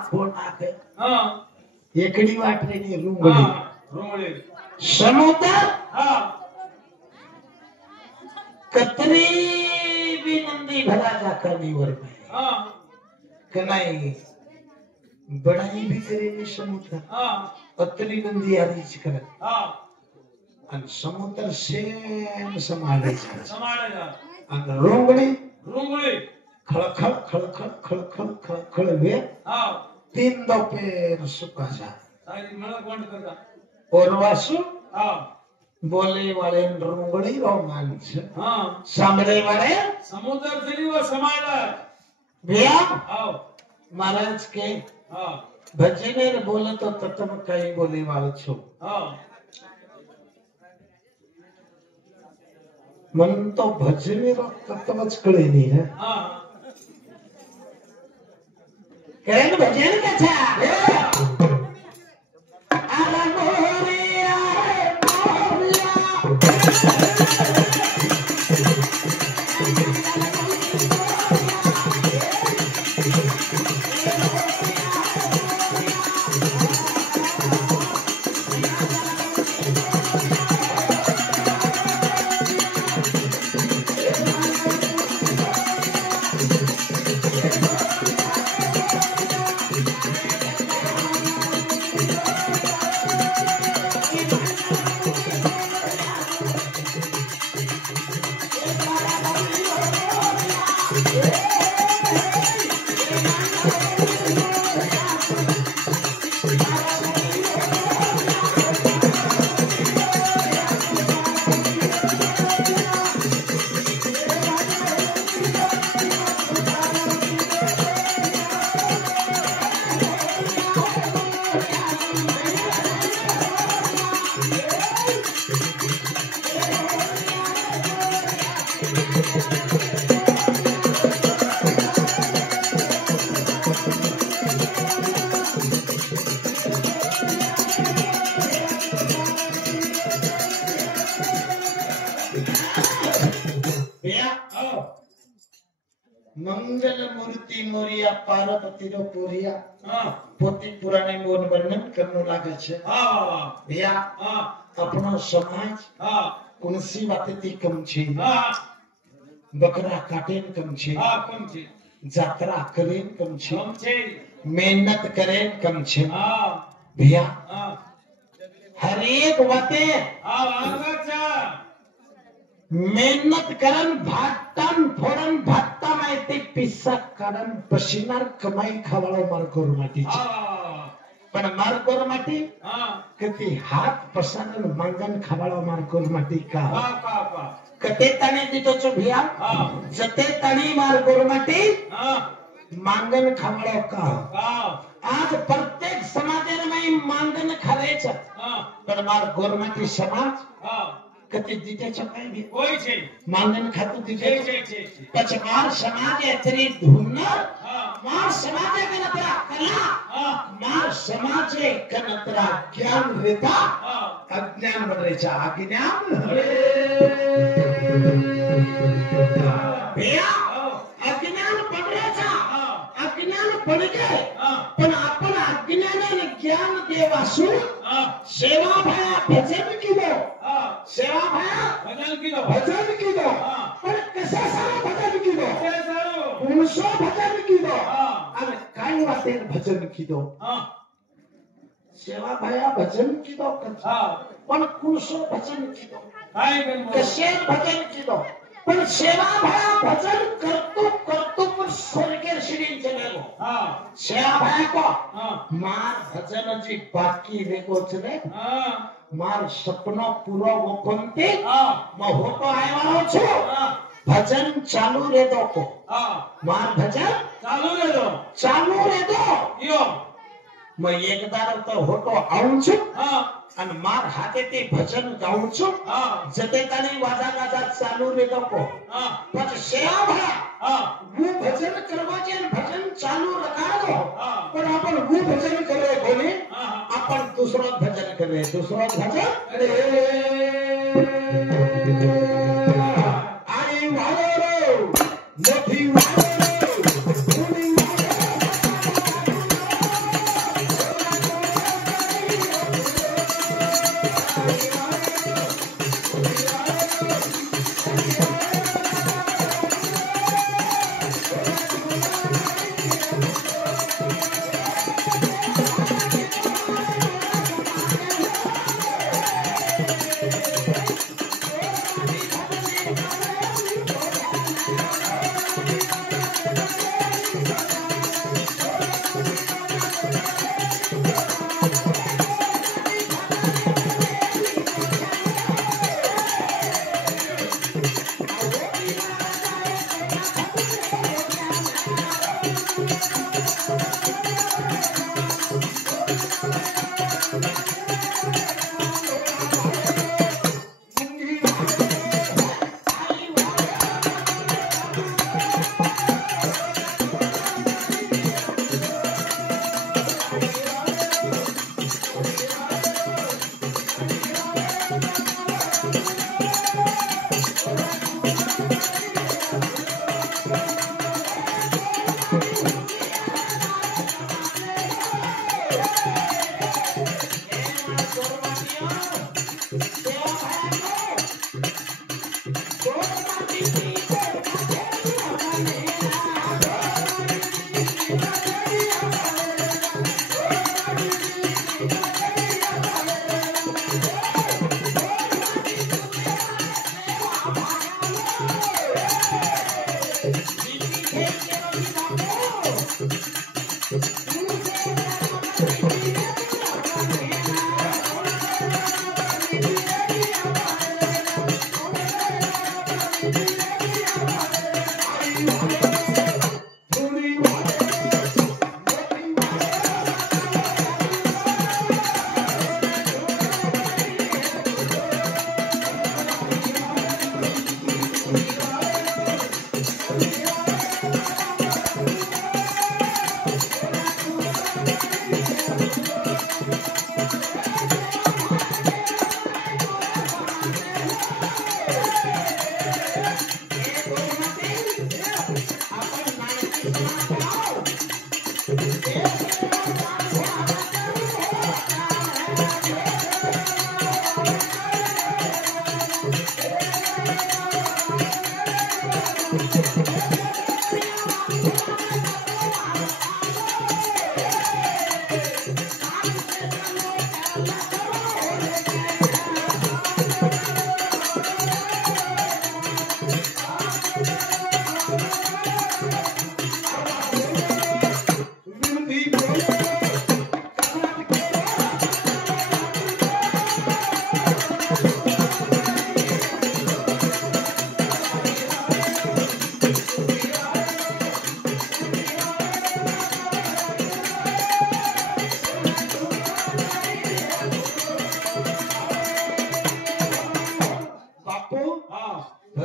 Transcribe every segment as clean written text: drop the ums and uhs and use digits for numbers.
आखो नाखे एकड़ी वाटरेनी रूंगड़ी रोंगड़ी समुद्र हाँ कतरी भी नंदी भला जाकर नीवर में हाँ कनाई बड़ाई भी करेगी समुद्र हाँ अतरी नंदी आदि करे हाँ अन समुद्र सेम समाले छे समालेगा अन रोंगड़ी रोंगड़ी खळखळ खळखळ खळखळ खळखळ वे हाँ तीन दो पैर सुका जा सारी मलक बंद करता और वासु हाँ बोले वाले रोंगड़ी रोमांच हाँ सामने वाले समुद्र से वो समाला भैया आओ महाराज के हाँ भजने बोले तो तत्म कई बोले वाले छो हाँ मन तो भजने रो तत्वच कळे नहीं है हाँ करेन भजन कथा आला मोरिया मंगल मूर्ति मोरिया पार्वती रो पुरिया पोती पुराने मोन वर्णन करनो लागे छे भैया अपनो समाज कुनसी बाते ती कम छे बकरा काटेन कम छे जात्रा करेन कम छे मेहनत करेन कम छे भैया हर एक बाते मेहनत करन भाटन फोरन भाट्टा माहिती पिस्सा करन पसीनार कमाई खावाळो मार गोरमाटी पण मार गोरमाटी कती हात पसारन मांगन खावाळो मार गोरमाटी का कते ताने दितो छो भिया जते तानी मार गोरमाटी मांगन खावाळो का आज प्रत्येक समाजेर में मांगन खावे छ पण मार गोरमाटी समाज कते दीते छकाय भी कोई छे मांगन खातु दीते छे पछ मार समाज एतरी धुन मार समाज के नतरा कला मार समाज के नतरा ज्ञान रेता अज्ञान बदरेचा अज्ञान भैया अज्ञान पडरेचा अज्ञान पडके पण आपण अज्ञानाने ज्ञान देवासु सेवा भया भजन किदो सेवा भया भजन किदो पण कसा सारा भजन किदो पुरुषो भजन किदो आणि काय वाटे भजन किदो सेवा भया भजन किदो पण पुरुषो भजन किदो कसे भजन किदो पण सेवा भया भजन करतो करतो पण स्वर्गेर शिरीन चलेगो सेवा भया को मार भजन जी बाकी रेगो चले मार सपनो पूरो वखंते म होतो आयवानो छो भजन चालू रे दो को मार भजन चालू रे दो यो म एकदार तो होतो आऊं छु અને માર હાથે તે ભજન ગાઉં છું જતે તારી વાજા ગાજા ચાલુ રે દકો પછી સેવા ભરા હું ભજન કરવા છે અને ભજન ચાલુ રખા દો પણ આપણ હું ભજન કરે બોલે આપણ दूसरो भजन करे दूसरो भजन करे आई वालो मोठी वालो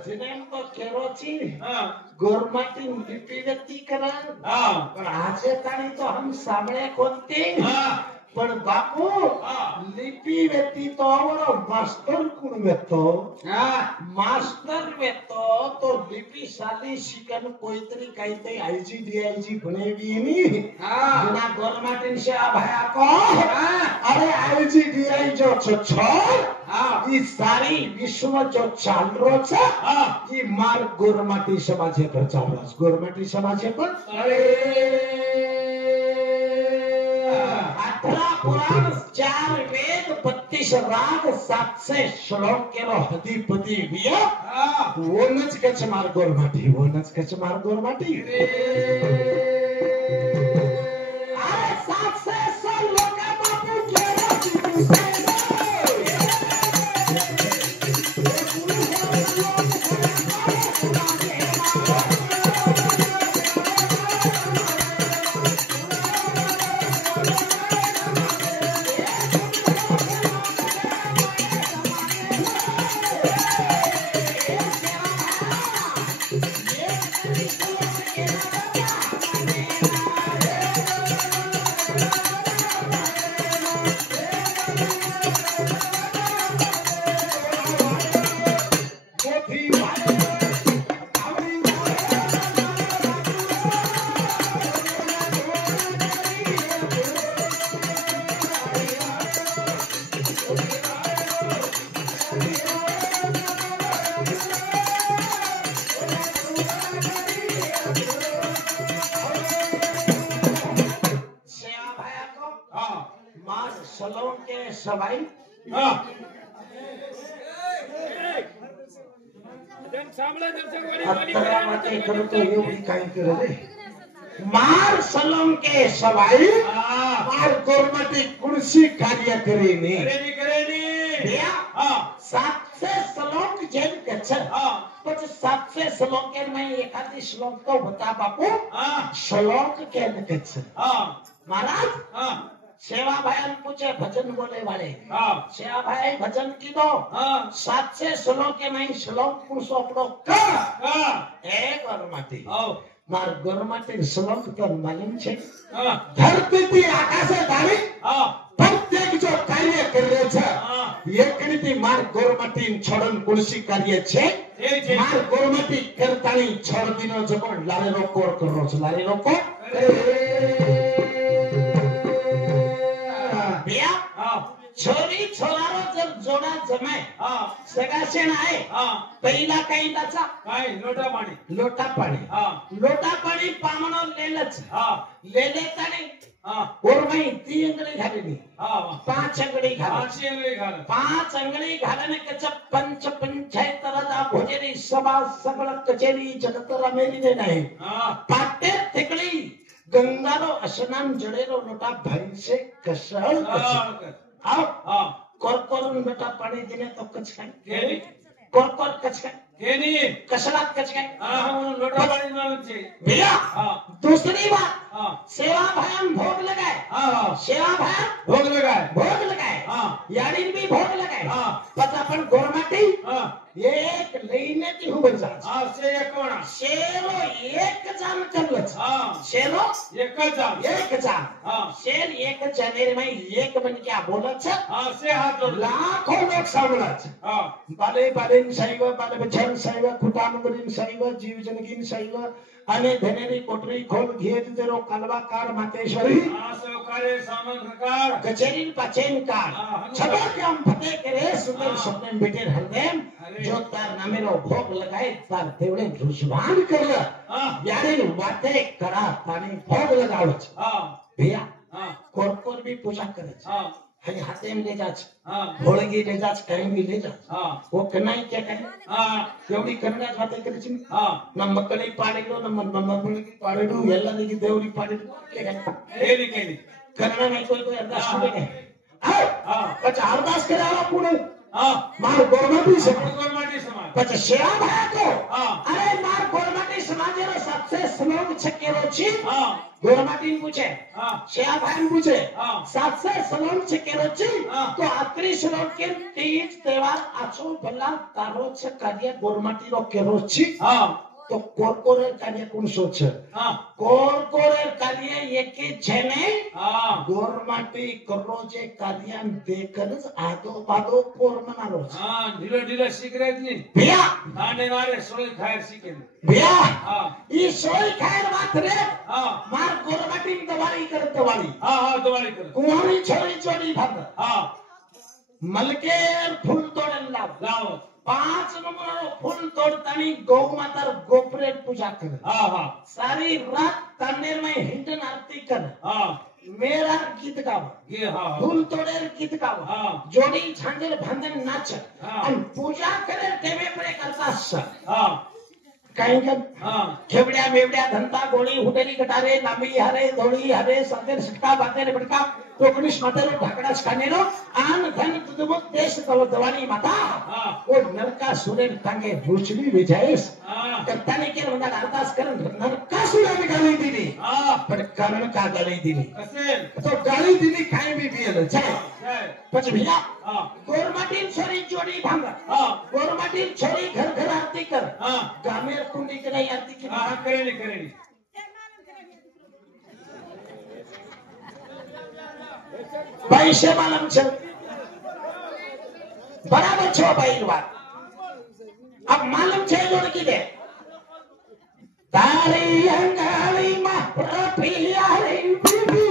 भजने तो केरोची हाँ गोरमाटी लिपी व्यक्ती करण हाँ पण आजे ताणी तो हम सामळे कोणते हाँ पण बापू हाँ लिपी व्यक्ती तो आवरो मास्टर कोण वेतो हाँ मास्टर वेतो तो लिपी साली शिकन कोईतरी काहीतरी आईजी डीआईजी बनेवी नी हाँ बिना गोरमाटी से भाया को अरे आईजी डीआई जो छोर हाँ ये सारी विश्व जो चाल रो छे हाँ ये मार गोरमाटी समाजे पर चाल रो गोरमाटी समाजे पर अरे 18 पुराण 4 वेद 32 राग 700 श्लोक केलो हदीपती विया हाँ वोनच कच मार गोरमाटी वोनच कच मार गोरमाटी अरे 700 लोका बापू केलो सलों के सवाई हाँ अत्तरामध्ये करतो एवढी काय करे रे मार सलों के सवाई हाँ मार गोरमाटी कुर्सी कार्य करेनी करेनी हाँ 700 श्लोक जेन कच्छ हाँ पण 700 श्लोक के मैं एखादी श्लोक तो बता बापू हाँ श्लोक के कच्छ हाँ महाराज हाँ सेवा भाई पूछे भजन बोले वाले हाँ सेवा भाई भजन की दो हाँ 700 श्लोक के मैं श्लोक पुरुषो अपनो हाँ एक गोरमाटी आओ मार गोरमाटी श्लोक तो मालूम छे हाँ धरती थी आकाशे धारी हाँ प्रत्येक जो कार्य करे छे हाँ एकरीती मार गोरमाटी छोड़न कुलसी कार्य छे मार गोरमाटी करतानी छोड़ दिनो जबन लारे रोको करो छ लारे रोको बिया हाँ छोरी छोरारो जब जोड़ा जमाय हाँ सगाशेण आहे हाँ पहिला काही त्याचा काय लोटा पाणी लोटा पाणी हाँ लोटा पाणी पामणो लेलच हाँ लेले ताणे हाँ ओरमाई 3 अंगडी घालेली हाँ 5 अंगडी घाल पांच अंगली घाल 5 अंगडी घालने कच पंच पंचायतराजा भोजरी सभा सगळ कचेरी जगतरा मेरीने नाही हाँ पाटे तिकडी गंगारो स्नान जडेरो लोटा भाई से कसळ आओ हाँ कोरकोरून बेटा पाणी देने तो कच काय केनी कोरकोर कच काय केनी कसला कच काय हाँ हम लोटा पाणी मालूम छे भैया हाँ दूसरी बात हाँ सेवा भयान भोग लगाए हाँ सेवा भयान भोग लगाए भोग लगाए हाँ याडीन भी भोग लगाए हाँ पता पण गोरमाटी हाँ एक लईने ती हुबर जा हाँ से एक कोणा शेरो एक जान करलच हाँ शेरो एक जान एक जान हाँ शेर एक जानेर में एक बन क्या बोलत छ हाँ से हाथ जोड़ लाखों लोग सामलाच हाँ बाले बालेन सैव बाले बचन सैव खुटानुगरीन सैव जीव जनकीन सैव अने धनेरी कोटरी खोल घेत देरो कालवा कार मातेश्वरी हाँ सहकार्य सामान प्रकार कचेरीन पाचेन कार हाँ, छबा के हम फते करे सुंदर हाँ। स्वप्न बेटे हरदेम अरे। जो तार नामेरो भोग लगाए तार तेवडे रुजवान कर हाँ यारे वाते करा ताने भोग लगावच हाँ भैया हाँ कोरकोर भी पूजा करे हाँ हई हाथे में ले जाच हाँ होळगी ले जाच कहीं भी ले जाच हाँ वो कनाई क्या कहे हाँ एवढी कन्या वाते करे छी हाँ ನಮ್ಮ ಮಕ್ಕಳಿಗೆ ಪಾಡಿಗಳು ನಮ್ಮ ಮಕ್ಕಳಿಗೆ ಪಾಡಿಡು ಎಲ್ಲರಿಗೆ ದೇವರಿಗೆ ಪಾಡಿಡು केनी केनी ಕನ್ನಡ में कोई अरदास करे आओ हाँ પછી अरदास करावा पुणे हाँ मार गोरमाटी से गोरमाटी समाज પછી સેવા ભાયા को हाँ अरे मार गोरमाटी समाजेरो सबसे श्लोक छकेरो छी हाँ गोरमाटीन पूछे हाँ शेया भाई पूछे हाँ 700 सलोन छे केरोची हाँ। तो आत्री सलोन के तीज त्योहार आछो भला तारो छे कार्य गोरमाटी रो केरोची हाँ तो कोरकोरे कार्य कोण शो छे हाँ कोरकोरे कार्य एके छेने हाँ गोरमाटी करो जे कार्य देखनच आदो पादो कोर मनारो छे हाँ ढीलो ढीलो सीख रहे थे भैया नाने नारे सोई खाए सीखे भैया हाँ ई सोई खायर बात रे हाँ मार गोरमाटी में दवाई कर दवाई हाँ हाँ दिवाली करो कुंवारी छोरी चोरी भाग हाँ मलकेर फूल तोड़न लाव लाओ 5 नंबर फूल तोड़तानी गौ माता गोपरे पूजा कर हाँ हाँ सारी रात तनेर में हिंडन आरती कर हाँ मेरा गीत गाव ये हाँ फूल तोड़ेर गीत गाव हाँ जोड़ी झांझर भांजन नाच हाँ। और पूजा करे टेवे परे करता स हाँ कहीं का हाँ खेवड़िया मेवड़िया धंता गोली हुटेली कटारे लांबी हरे धोड़ी हरे सातेर सिक्का बातेर बटका टोकनीस मातेरो ढाकड़ा छानेरो आन धन तुदमो देश तव दवानी माता हाँ ओ नरकासुरेर टांगे रुचली विजयस हाँ करताने के वंदा अरदास कर नरकासुरे गाली दीदी हाँ पण कर्ण का गाली दीदी कसे तो गाली दीदी काई भी बियल छे जय પછી ભૈયા हाँ गोरमाटीन छोरी जोड़ी भांग हाँ गोरमाटीन छोरी घर घर आरती कर हाँ गामेर कुंडी के नहीं आरती की हाँ करेली करेली पैसे मालूम छे बराबर छो भाई बात अब मालूम छे जोड़ की दे तारी अंगाली मा प्रपियारी बीबी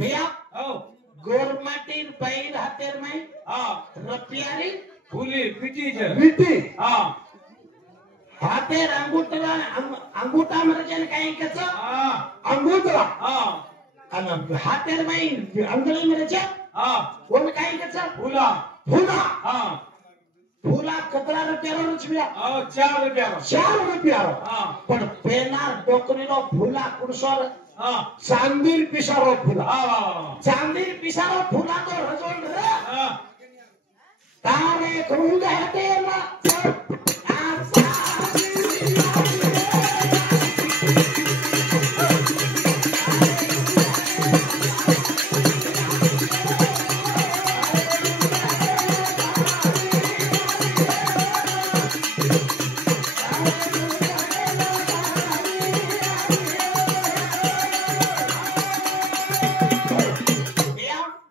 भैया आओ गोरमाटीन पैर हातेर में हाँ रपियारी फूली पीटी છે रीति हाँ हातेर अंगूठा अंगूठा मरे जन काई कच हाँ अंगूठा हाँ अन हातेर में अंगली मरे छ हाँ कोण काई कच फूला फूला हाँ फूला कतरा रुपया रो छबिया आओ 4 रुपया 4 रुपया रो हाँ पण पेना डोकरी रो फूला कुणसोर हाँ चांदीर पिसारो फूला हाँ चांदीर पिसारो फूला तो रजोंड रे हाँ तारे खुंगा तेरा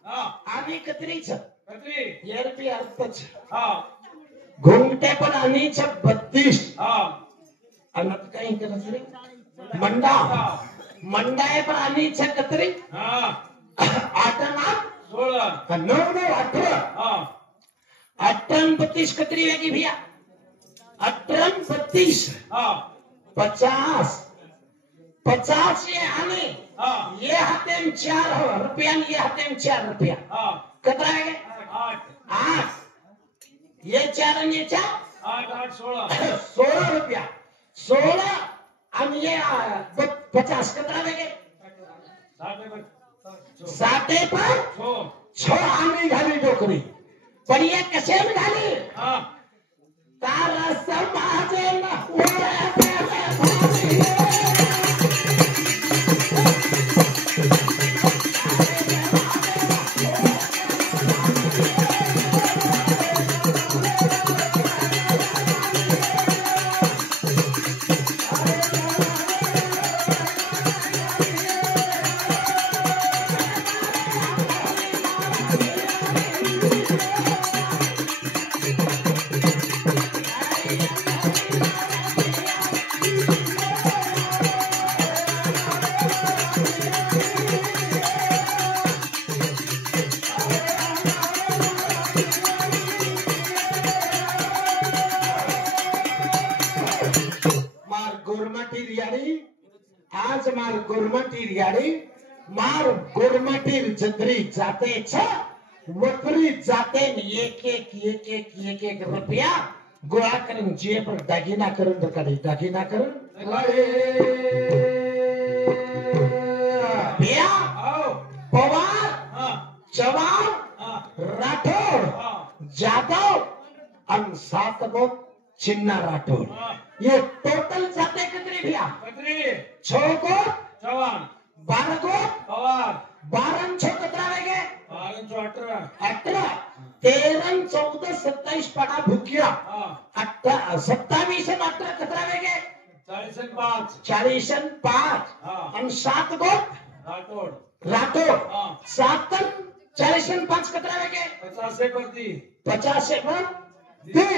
हाँ आनी कतरी छ कतरी ये रुपया अर्थ छ हाँ घूमते पर आनी छ 32 हाँ अनत कहीं करत रे मंडा मंडाए पर आनी छ कतरी हाँ आटना 16 नौ नौ 18 हाँ 38 कतरी वेगी भैया 38 हाँ 50 50 ये आने हाँ ये हाथे में 4 रुपया ये हाथे में 4 रुपया हाँ कितना है 8 8 ये 4 और ये 4 8 8 16 16 रुपया 16 और ये 50 कितना देंगे साटे पर छो आने घाली डोकरी पर ये कसे में घाली हाँ तारा समाज न गोरमाटी रियाड़ी आज मार गोरमाटी रियाड़ी मार गोरमाटी जदरी जाते छ वकरी जाते एक रुपया गोळा करून जे पण दागिना करून रकाडी दागिना करून बिया पवार चव्हाण राठौड़ जादव और 7 गो चिन्ना राठौड़ ये टोटल जाते कितने भैया 6 गो चव्हाण 12 गो पवार 12 6 कितना रहेंगे 18 18 13 14 27 पड़ा भूकिया 27 और 18 कितना रहेंगे 40 5 और 7 गो राठौड़ 7 40 और 5 कितना रहेंगे 50 पर दी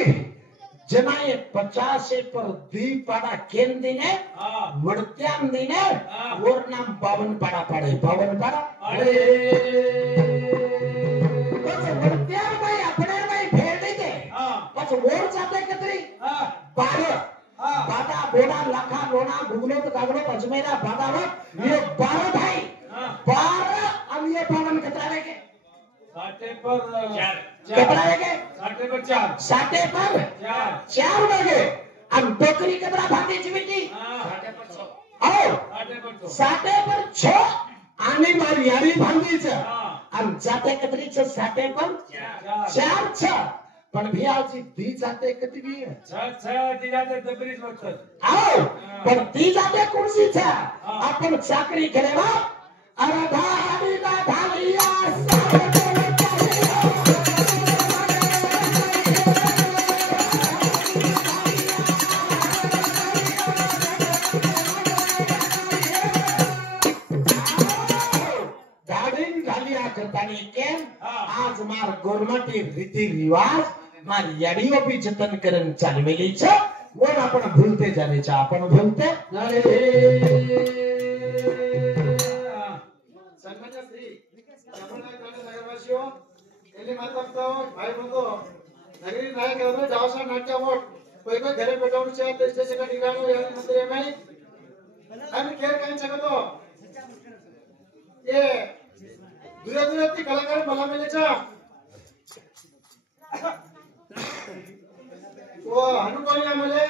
जना ये 50 पर दी पड़ा केन दिने वड़त्याम दिने और नाम 52 पड़ा पड़े 52 पड़ा बस वड़त्याम भाई अपने भाई भेड़ देते बस वोर जाते कितनी 12 बादा बोड़ा लाखा लोना भूगलो तो कागलो पचमेरा बादा वो ये 12 भाई 12 अब ये 52 कितना रहेंगे 60 पर 4 कितना रहेंगे 60 पर 4 60 पर 4 लगे अब टोकरी कितना भागी जीविती और 60 पर 6 आने वाली यारी भागी छ अब जाते कितनी छ 60 पर 4 छ पण भैया जी दी जाते कितनी है 6 दी जाते दबरीच वक्त आओ पण दी जाते कुर्सी छ अपन चाकरी करेवा अरे धारी ना धालिया आज मार गोरमाटी रीति रिवाज मार याडियो भी जतन करन चालवेली छ वर आपण भूलते जाने छ आपण भूलते सन्मान्य श्री नगरवासियों एली मातमतो भाई बंधु नगरी नायक ಅವರು ಜಾವಸ ನಾಟ್ಯ ಮೋಟ್ કોઈ કોઈ ઘરે બેઠાનું છે તો સ્ટેશન का ठिकाणो यानी मंदिर में आणि केर काय सांगतो ये दूर दूरती कलाकार मला मिलेचा वो हनुकोनी आमले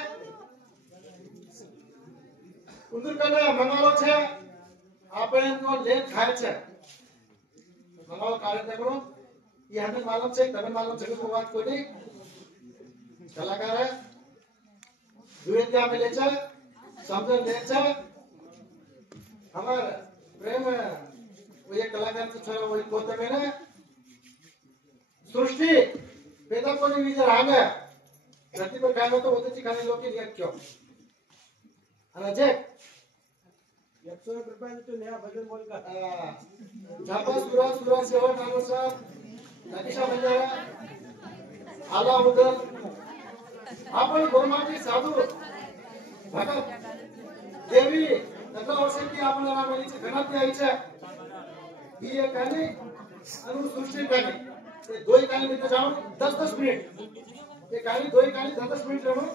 उंदरकडे मंगालो છે આપણે તો લેટ ખાય છે મંગાલો કાર્યક્રમ ये हमें मालूम છે તમે मालूम છે કે વાત કોની कलाकार है दूरती आमले છે समझ ले છે हमार प्रेम वो ये कलाकार तो छोरा वही बोलते में ना सृष्टि पैदा कोणी विचार आगे धरती पर काय होतं होतं ती खाली लोक एक क्यों आणि जे 100 रुपये तो नया भजन बोल का झापा सुरा सेवा नानुसार नदीशा बंजारा आला उदल आपण गोमाती साधू भगत देवी नका वर्षांची आपल्याला माहिती घनात यायचं ही एक गाणी आणि सृष्टी गाणी ते दोन गाणी मी जाऊन 10 मिनिट ते गाणी दोन गाणी 10 मिनिट रहून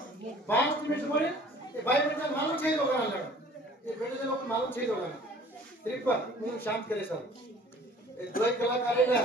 5 मिनिट मध्ये ते बाय म्हणजे मालूम छै लोकांना लढ ते बेटे लोक मालूम छै लोकांना ट्रिप पर म्हणून शांत करे सर हे दोन कलाकार आहे ना